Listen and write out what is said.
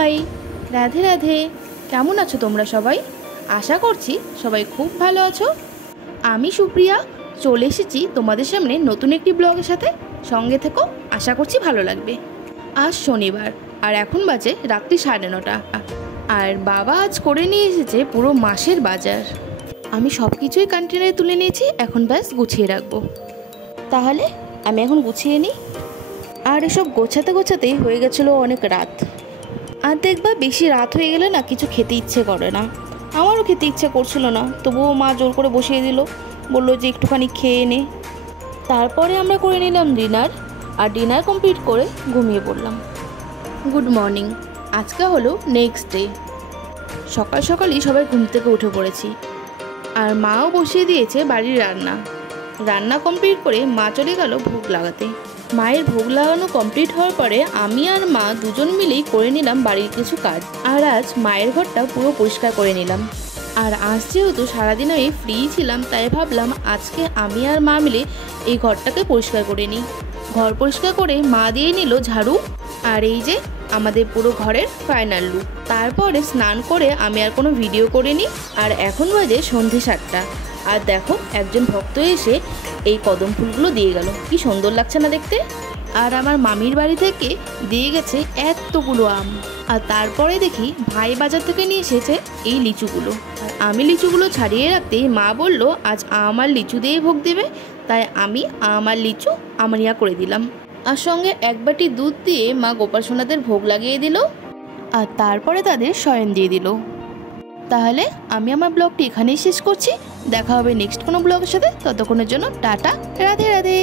High, Radhe Radhe. কেমন আছো তোমরা সবাই? আশা করছি সবাই খুব ভালো আছো। আমি সুপ্রিয়া চলে এসেছি তোমাদের সামনে নতুন একটি ব্লগের সাথে। সঙ্গে থেকো, আশা করছি ভালো লাগবে। আজ শনিবার আর এখন বাজে রাত্রি 9:30। আর বাবা আজ করে নিয়ে এসেছে পুরো মাসের বাজার। আমি সব কিছুই কন্টেনারে তুলে নিয়েছি, এখন ব্যাস গুছিয়ে রাখবো। তাহলে আমি এখন গুছিয়ে নিই। আর এসব গোছাতে গোছাতেই হয়ে গেছিলো অনেক রাত। আর দেখবা বেশি রাত হয়ে গেলে না কিছু খেতে ইচ্ছে করে না। আমারও খেতে ইচ্ছে করছিল না, তবুও মা জোর করে বসিয়ে দিল, বললো যে একটুখানি খেয়ে নে। তারপরে আমরা করে নিলাম ডিনার, আর ডিনার কমপ্লিট করে ঘুমিয়ে পড়লাম। Good morning. আজকে হলো নেক্সট ডে। সকাল সকালই সবাই ঘুম থেকে উঠে পড়েছি, আর মাও বসিয়ে দিয়েছে বাড়ির রান্না কমপ্লিট করে মা চলে গেল ভোগ লাগাতে। মায়ের ভোগ লাগানো কমপ্লিট হওয়ার পরে আমি আর মা দুজন মিলেই করে নিলাম বাড়ির কিছু কাজ। আর আজ মায়ের ঘরটা পুরো পরিষ্কার করে নিলাম। আর আজ যেহেতু সারাদিন আমি ফ্রি ছিলাম, তাই ভাবলাম আজকে আমি আর মা মিলে এই ঘরটাকে পরিষ্কার করে নিই। ঘর পরিষ্কার করে মা দিয়ে নিল ঝাড়ু। আর এই যে আমাদের পুরো ঘরের ফাইনাল লুক। তারপরে স্নান করে আমি আর কোনো ভিডিও করিনি। আর এখন বাজে সন্ধে 7টা। আর দেখো একজন ভক্ত এসে এই কদম ফুলগুলো দিয়ে গেল, কি সুন্দর লাগছে না দেখতে। আর আমার মামির বাড়ি থেকে দিয়ে গেছে এতগুলো আম। আর তারপরে দেখি ভাই বাজার থেকে নিয়ে এসেছে এই লিচুগুলো। আর আমি লিচুগুলো ছাড়িয়ে রাখতেই মা বলল আজ আম আর লিচু দিয়ে ভোগ দেবে, তাই আমি আম আর লিচু আমরিয়া করে দিলাম। আর সঙ্গে এক বাটি দুধ দিয়ে মা গোপাল সোনাদের ভোগ লাগিয়ে দিল। আর তারপরে তাদের শয়ন দিয়ে দিল। তাহলে আমি আমার ব্লগটি এখানেই শেষ করছি। দেখা হবে নেক্সট কোনো ব্লগের সাথে। ততক্ষণের জন্য টাটা, রাধে রাধে।